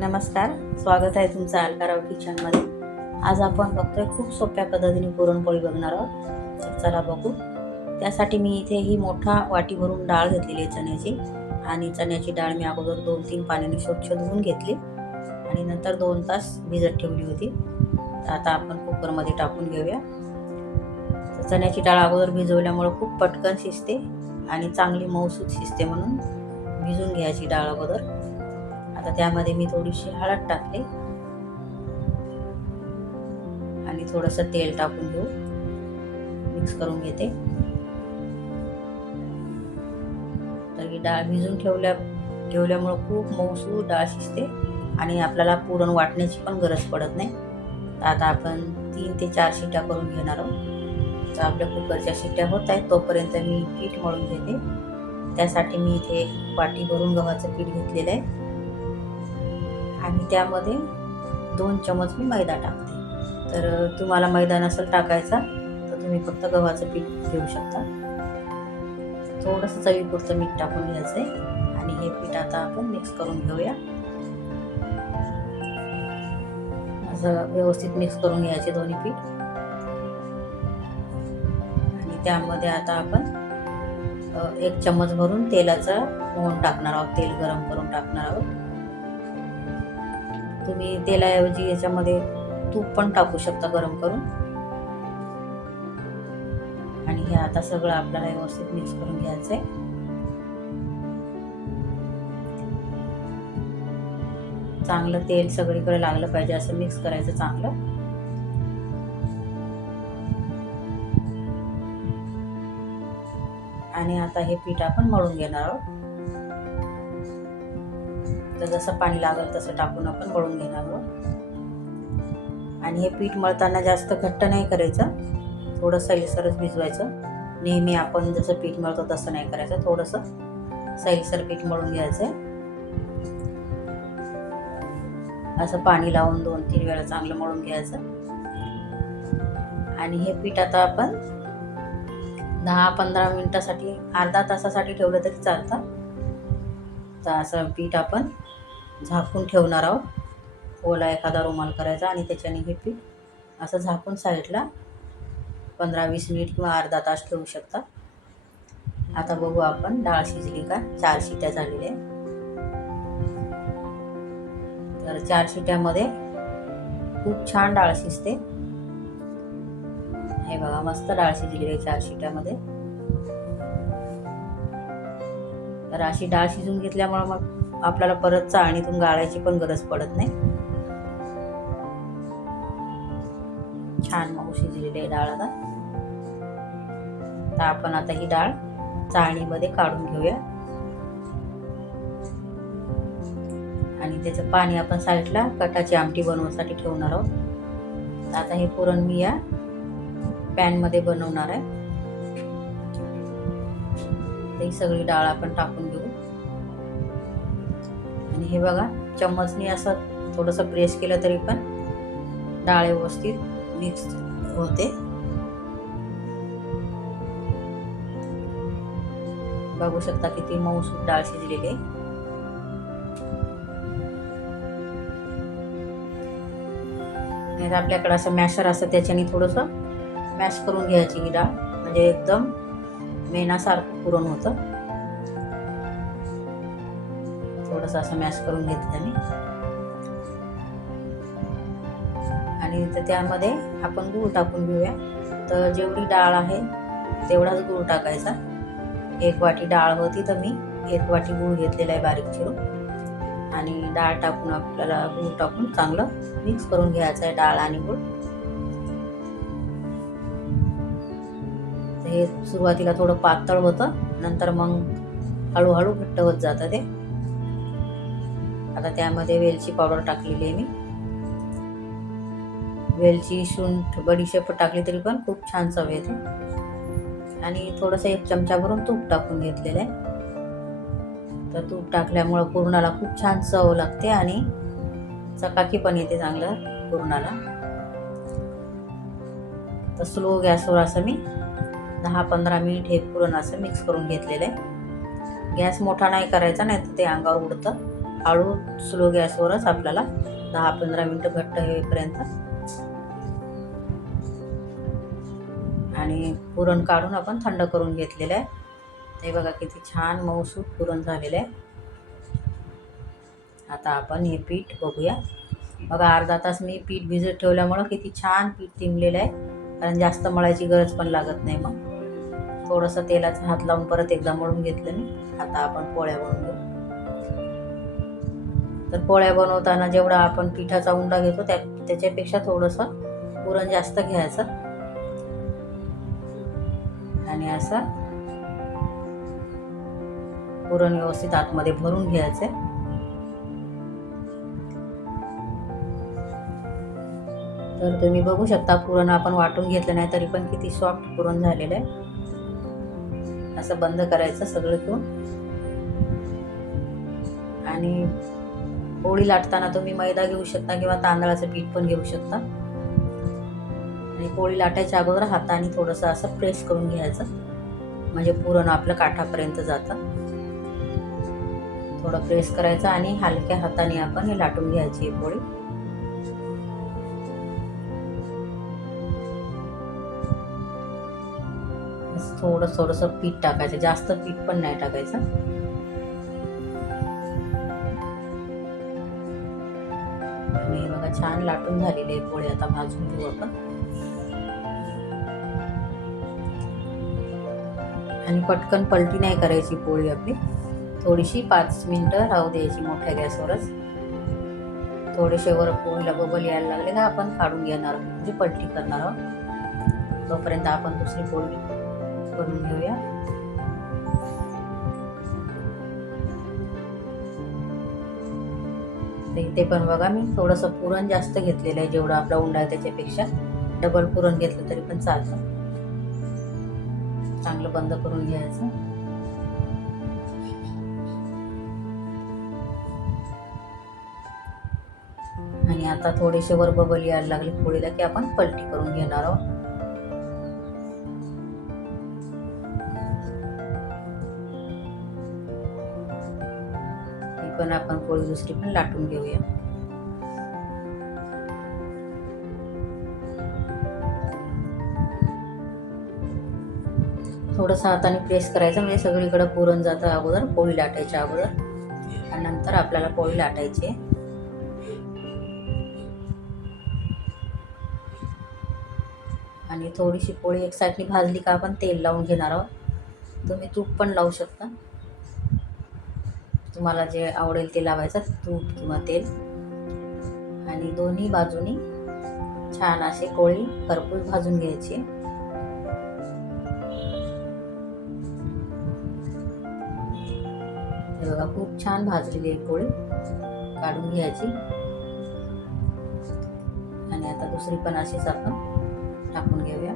नमस्कार, स्वागत आहे तुमचं अलकाराव किचनमध्ये. आज आपण बघतोय खूप सोप्या पद्धतीने पुरणपोळी बघणार आहोत. तर चला बघू. त्यासाठी मी इथे ही मोठा वाटी भरून डाळ घेतलेली आहे चण्याची. आणि चण्याची डाळ मी अगोदर 2-3 पाण्याने स्वच्छ धुवून घेतली आणि नंतर 2 तास भिजत ठेवली होती. तर आता आपण कुकरमध्ये टाकून घेऊया. तर चण्याची डाळ अगोदर भिजवल्यामुळे खूप पटकन शिजते आणि चांगली मऊसूत शिजते, म्हणून भिजून घ्यायची डाळ अगोदर. आता त्यामध्ये मी थोडीशी हळद टाकते आणि थोडंसं तेल टाकून घेऊ, मिक्स करून घेते. तर ही डाळ भिजून ठेवल्यामुळे खूप मऊसूत डाळ शिजते आणि आपल्याला पुरण वाटण्याची पण गरज पडत नाही. तर आता आपण 3 ते 4 शिट्ट्या करून घेणार आहोत. तर आपल्या कुकरच्या शिट्ट्या होत आहेत तोपर्यंत मी पीठ मळून घेते. त्यासाठी मी इथे वाटी भरून गव्हाचं पीठ घेतलेलं आहे आणि त्यामध्ये 2 चमच मी मैदा टाकते. तर तुम्हाला मैदा नसेल टाकायचा तर तुम्ही फक्त गव्हाचं पीठ घेऊ शकता. थोडंसं चवीपुरतं मीठ टाकून घ्यायचं आहे आणि हे पीठ आता आपण मिक्स करून घेऊया. असं व्यवस्थित मिक्स करून घ्यायचे दोन्ही पीठ. आणि त्यामध्ये आता आपण 1 चमच भरून तेलाचा मोहन टाकणार आहोत. तेल गरम करून टाकणार आहोत. तुम्ही तेलाऐवजी याच्यामध्ये तूप पण टाकू शकता गरम करून. आणि हे आता सगळं आपल्याला व्यवस्थित मिक्स करून घ्यायचं आहे. चांगलं तेल सगळीकडे लागलं पाहिजे असं मिक्स करायचं चांगलं. आणि आता हे पीठ आपण मळून घेणार आहोत. तर जसं पाणी लागेल तसं टाकून आपण मळून घेणार आहोत. आणि हे पीठ मळताना जास्त घट्ट नाही करायचं, थोडं सैलसरच भिजवायचं. नेहमी आपण जसं पीठ मळतो तसं नाही करायचं, थोडंसं सैलसर पीठ मळून घ्यायचं. असं पाणी लावून 2-3 वेळा चांगलं मळून घ्यायचं. आणि हे पीठ आता आपण 10-15 मिनिटासाठी, अर्धा तासासाठी ठेवलं तरी चालतं. तर असं पीठ आपण झाकून ठेवणार आहोत. ओला एखादा रुमाल करायचा आणि त्याच्याने हे पीठ असं झाकून साईडला 15-20 मिनिट किंवा अर्धा तास ठेवू शकता. आता बघू आपण डाळ शिजली का. 4 शिट्ट्या झालेल्या आहेत. तर 4 शिट्ट्यामध्ये खूप छान डाळ शिजते. हे बघा, मस्त डाळ शिजली आहे 4 शिट्ट्यामध्ये. तर अशी डाळ शिजून घेतल्यामुळे मग आपल्याला परत चाळणीतून गाळायची पण गरज पडत नाही. छान मऊ शिजलेली आहे डाळ. आता आपण ही डाळ चाळणीमध्ये काढून घेऊया आणि त्याचं पाणी आपण साईडला कटाची आमटी बनवण्यासाठी ठेवणार आहोत. आता हे पुरण मी या पॅनमध्ये बनवणार आहे. ही सगळी डाळ आपण टाकून घेऊ. आणि हे बघा, चम्मचनी असं थोडंसं प्रेस केलं तरी पण डाळ व्यवस्थित मिक्स होते. बघू शकता किती मऊसूत डाळ शिजलेली आहे. आपल्याकडे असं मॅशर असतं, त्याच्याने थोडंसं मॅश करून घ्यायची ही डाळ, म्हणजे एकदम मेणासारखं पुरण होतं. थोडंसं असं मॅश करून घेतलं मी. आणि त्यामध्ये आपण गूळ टाकून घेऊया. तर जेवढी डाळ आहे तेवढाच गूळ टाकायचा. 1 वाटी डाळ होती तर मी 1 वाटी गूळ घेतलेला आहे बारीक चिरून. आणि डाळ टाकून आपल्याला गूळ टाकून चांगलं मिक्स करून घ्यायचं आहे, डाळ आणि गूळ. हे सुरुवातीला थोडं पातळ होतं, नंतर मग हळूहळू घट्ट होत जातं ते. आता त्यामध्ये वेलची पावडर टाकलेली आहे मी. वेलची, सुंठ, बडीशेप टाकली तरी पण खूप छान चव येते. आणि थोडंसं 1 चमचा भरून तूप टाकून घेतलेलं आहे. तर तूप टाकल्यामुळं पुरणाला खूप छान चव लागते आणि चकाकी पण येते चांगलं पुरणाला. तर स्लो गॅसवर असं मी 10-15 मिनिट हे पुरण असं मिक्स करून घेतलेलं आहे. गॅस मोठा नाही करायचा, नाही तर ते अंगावर उडतं. हळू स्लो गॅसवरच आपल्याला 10-15 मिनटं घट्ट होईपर्यंत. आणि पुरण काढून आपण थंड करून घेतलेलं आहे. हे बघा किती छान मऊसूत पुरण झालेलं आहे. आता आपण हे पीठ बघूया. बघा अर्धा तास मी पीठ भिजत ठेवल्यामुळं किती छान पीठ टिमलेलं आहे. कारण जास्त मळायची गरज पण लागत नाही. मग थोडंसं तेलाचा हात लावून परत एकदा मळून घेतलं मी. आता आपण पोळ्या बनवून घेऊ. तर पोळ्या बनवताना जेवढा आपण पिठाचा उंडा घेतो त्याच्यापेक्षा थोडंसं पुरण जास्त घ्यायचं आणि असं पुरण व्यवस्थित आतमध्ये भरून घ्यायचं. तर तुम्ही बघू शकता पुरण आपण वाटून घेतलं नाही तरी पण किती सॉफ्ट पुरण झालेलं आहे. असं बंद करायचं सगळं घेऊन. आणि पोळी लाटताना तुम्ही मैदा घेऊ शकता किंवा तांदळाचं पीठ पण घेऊ शकता. आणि पोळी लाटायच्या अगोदर हाताने थोडंसं असं प्रेस करून घ्यायचं म्हणजे पुरण आपलं काठापर्यंत जातं. थोडं प्रेस करायचं आणि हलक्या हाताने आपण हे लाटून घ्यायची ही पोळी. थोडंसं पीठ टाकायचं, जास्त पीठ पण नाही टाकायचं. आणि बघा छान लाटून झालेली आहे पोळी. आता भाजून घेऊ आपण. आणि पटकन पलटी नाही करायची पोळी आपली. थोडीशी 5 मिनिटं राहू द्यायची मोठ्या गॅसवरच. थोडेसे वर पोळीला बबल यायला लागले का आपण काढून घेणार आहोत म्हणजे पलटी करणार आहोत. तोपर्यंत आपण दुसरी पोळी करून घेऊया. इथे पण बघा मी थोडंसं पुरण जास्त घेतलेलं आहे. जेवढा आपला उंडा आहे त्याच्यापेक्षा डबल पुरण घेतलं तरी पण चालतं. चांगलं बंद करून घ्यायचं. आणि आता थोडेसे वर बबल यायला लागले पोळीला की आपण पलटी करून घेणार आहोत. ही पण आपण पोळी दुसरी पण लाटून घेऊया. थोडंसं हाताने प्रेस करायचं म्हणजे सगळीकडे पुरण जातं अगोदर पोळी लाटायच्या अगोदर. आणि नंतर आपल्याला पोळी लाटायची आहे. आणि थोडीशी पोळी एक साईडनी भाजली का आपण तेल लावून घेणार आहोत. तुम्ही तूप पण लावू शकता. तुम्हाला जे आवडेल ते लावायचं, तूप किंवा तेल. आणि दोन्ही बाजूनी छान अशी पोळी खरपूस भाजून घ्यायची. हे बघा खूप छान भाजलेली आहे पोळी. काढून घ्यायची. आणि आता दुसरी पण अशीच आपण टाकून घेऊया.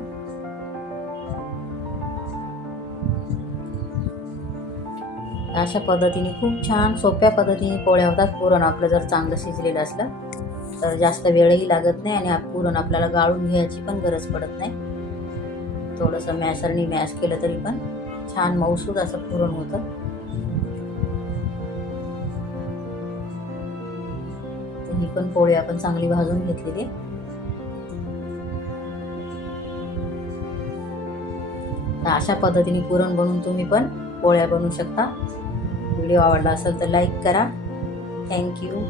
अशा पद्धतीने खूप छान सोप्या पद्धतीने पोळ्या होतात. पुरण आपलं जर चांगलं शिजलेलं असलं तर जास्त वेळही लागत नाही आणि पुरण आपल्याला गाळून घ्यायची पण गरज पडत नाही. थोडंसं मॅशरनी मॅश केलं तरी पण छान मऊसूद असं पुरण होतं. ही पण पोळी आपण चांगली भाजून घेतलेली. अशा पद्धतीने पुरण बनवून तुम्ही पण पोळ्या बनवू शकता. व्हिडिओ आवडला असेल तर लाईक करा. थँक्यू.